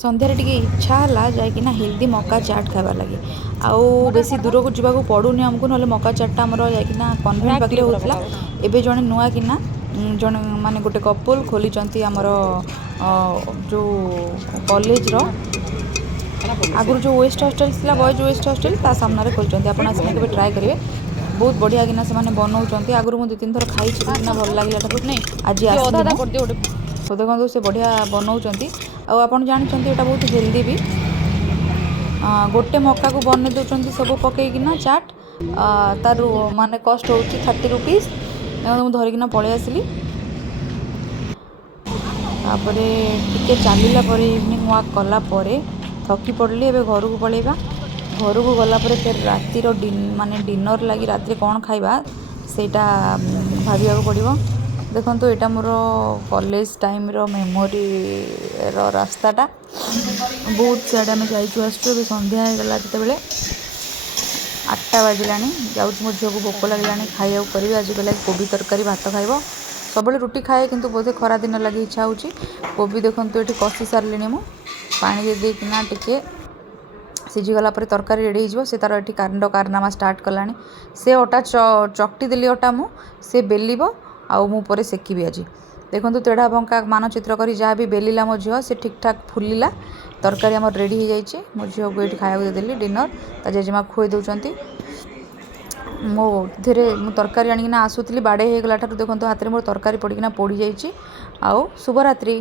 ସନ୍ଧ୍ୟାରେ ଟିକେ ଇଚ୍ଛା ହେଲା ଯାଇକିନା ହେଲ୍ଦି ମକା ଚାଟ୍ ଖାଇବା ଲାଗି। ଆଉ ବେଶୀ ଦୂରକୁ ଯିବାକୁ ପଡ଼ୁନି ଆମକୁ, ନହେଲେ ମକା ଚାଟ୍ଟା ଆମର ଯାଇକିନା କନଭେଣ୍ଟ ପାଖରେ ହେଉଥିଲା। ଏବେ ଜଣେ ନୂଆ କିନା ଜଣେ ମାନେ ଗୋଟେ କପଲ୍ ଖୋଲିଛନ୍ତି ଆମର ଯେଉଁ କଲେଜର ଆଗରୁ ଯେଉଁ ୱେଷ୍ଟ ହଷ୍ଟେଲ୍ ଥିଲା, ବଏଜ୍ ୱେଷ୍ଟ ହଷ୍ଟେଲ୍, ତା ସାମ୍ନାରେ ଖୋଲିଛନ୍ତି। ଆପଣ ଆସିନା କେବେ ଟ୍ରାଏ କରିବେ, ବହୁତ ବଢ଼ିଆ କିନା ସେମାନେ ବନାଉଛନ୍ତି। ଆଗରୁ ମୁଁ 2-3 ଥର ଖାଇଛି, କିନା ଭଲ ଲାଗିଲା ଠାରୁ ଆଜି ଆସିଲି ମୁଁ। ତ ଦେଖନ୍ତୁ ସେ ବଢ଼ିଆ ବନାଉଛନ୍ତି। ଆଉ ଆପଣ ଜାଣିଛନ୍ତି ଏଇଟା ବହୁତ ହେଲ୍ଦି ବି। ଗୋଟେ ମକାକୁ ବନେଇ ଦେଉଛନ୍ତି ସବୁ ପକେଇକିନା ଚାଟ୍। ତାର ମାନେ କଷ୍ଟ ହେଉଛି 30 ରୁପିସ୍। ଦେଖନ୍ତୁ ମୁଁ ଧରିକିନା ପଳେଇ ଆସିଲି। ତାପରେ ଟିକେ ଚାଲିଲା ପରେ, ଇଭିନିଂ ୱାକ୍ କଲା ପରେ ଥକି ପଡ଼ିଲି। ଏବେ ଘରକୁ ପଳେଇବା। ଘରକୁ ଗଲା ପରେ ଫେର୍ ରାତିର ମାନେ ଡିନର୍ ଲାଗି ରାତିରେ କ'ଣ ଖାଇବା ସେଇଟା ଭାବିବାକୁ ପଡ଼ିବ। ଦେଖନ୍ତୁ ଏଇଟା ମୋର କଲେଜ ଟାଇମ୍ର ମେମୋରିର ରାସ୍ତାଟା। ବହୁତ ସିଆଡ଼େ ଆମେ ଯାଇଛୁ ଆସିଛୁ। ଏବେ ସନ୍ଧ୍ୟା ହେଇଗଲା ଯେତେବେଳେ 8ଟା ବାଜିଲାଣି। ଯାଉଛି ମୋ ଝିଅକୁ ଭୋକ ଲାଗିଲାଣି, ଖାଇବାକୁ କରିବି। ଆଜି କହିଲା କୋବି ତରକାରୀ ଭାତ ଖାଇବ। ସବୁବେଳେ ରୁଟି ଖାଏ, କିନ୍ତୁ ବୋଧେ ଖରାଦିନ ଲାଗି ଇଚ୍ଛା ହେଉଛି। କୋବି ଦେଖନ୍ତୁ ଏଠି କଷି ସାରିଲିଣି ମୁଁ। ପାଣି ଦେଇକିନା ଟିକେ ସିଝିଗଲା ପରେ ତରକାରୀ ରେଡ଼ି ହେଇଯିବ। ସେ ତା'ର ଏଠି କାଣ୍ଡ କାରନାମା ଷ୍ଟାର୍ଟ କଲାଣି। ସେ ଅଟା ଚକଟି ଦେଲି, ଅଟା ମୁଁ, ସେ ବେଲିବ ଆଉ ମୁଁ ପରେ ସେକିବି ଆଜି। ଦେଖନ୍ତୁ ତେଢ଼ା ବଙ୍କା ମାନଚିତ୍ର କରି ଯାହା ବି ବେଲିଲା ମୋ ଝିଅ, ସେ ଠିକ୍ ଠାକ୍ ଫୁଲିଲା। ତରକାରୀ ଆମର ରେଡ଼ି ହେଇଯାଇଛି। ମୋ ଝିଅକୁ ଏଇଠି ଖାଇବାକୁ ଦେଇଦେଲି ଡିନର୍। ତା ଜେଜେମା ଖୁଆଇ ଦେଉଛନ୍ତି। ମୁଁ ତରକାରୀ ଆଣିକିନା ଆସୁଥିଲି, ବାଡ଼େଇ ହେଇଗଲା ଠାରୁ ଦେଖନ୍ତୁ ହାତରେ ମୋର ତରକାରୀ ପଡ଼ିକିନା ପୋଡ଼ିଯାଇଛି। ଆଉ ଶୁଭରାତ୍ରି।